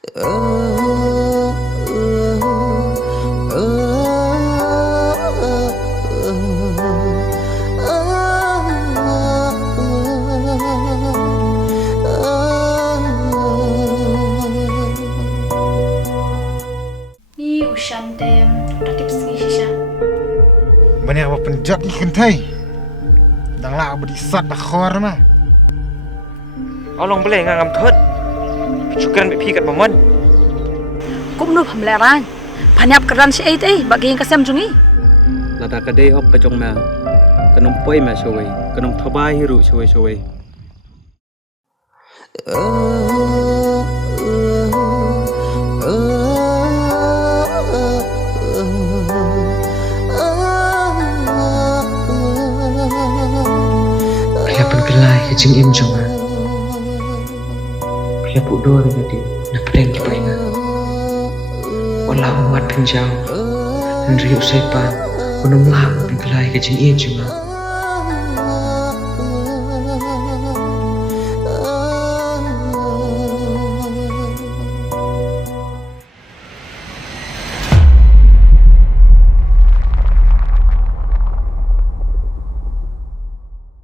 Ni ushan tem rakip singi shisha. Banyak apa penjat ikan thai. Dang lah berisat dah khor mah. เอาลงไปเลยงามเถิดชุกกันไปพี่กันบ่มัน Kum nu pamlaran. Phanyap karan si ai bagi yang kasam jungi. Lada kadai hop kajong ma kanong poi ma showai kanong thabai hiru showai Pria penggelai ke jeng im jonga. Pria budo dengan dia nak pedang ke bainga. Walau muat penjau dan riuk saipan menumlah penggelai ke jeng im jonga.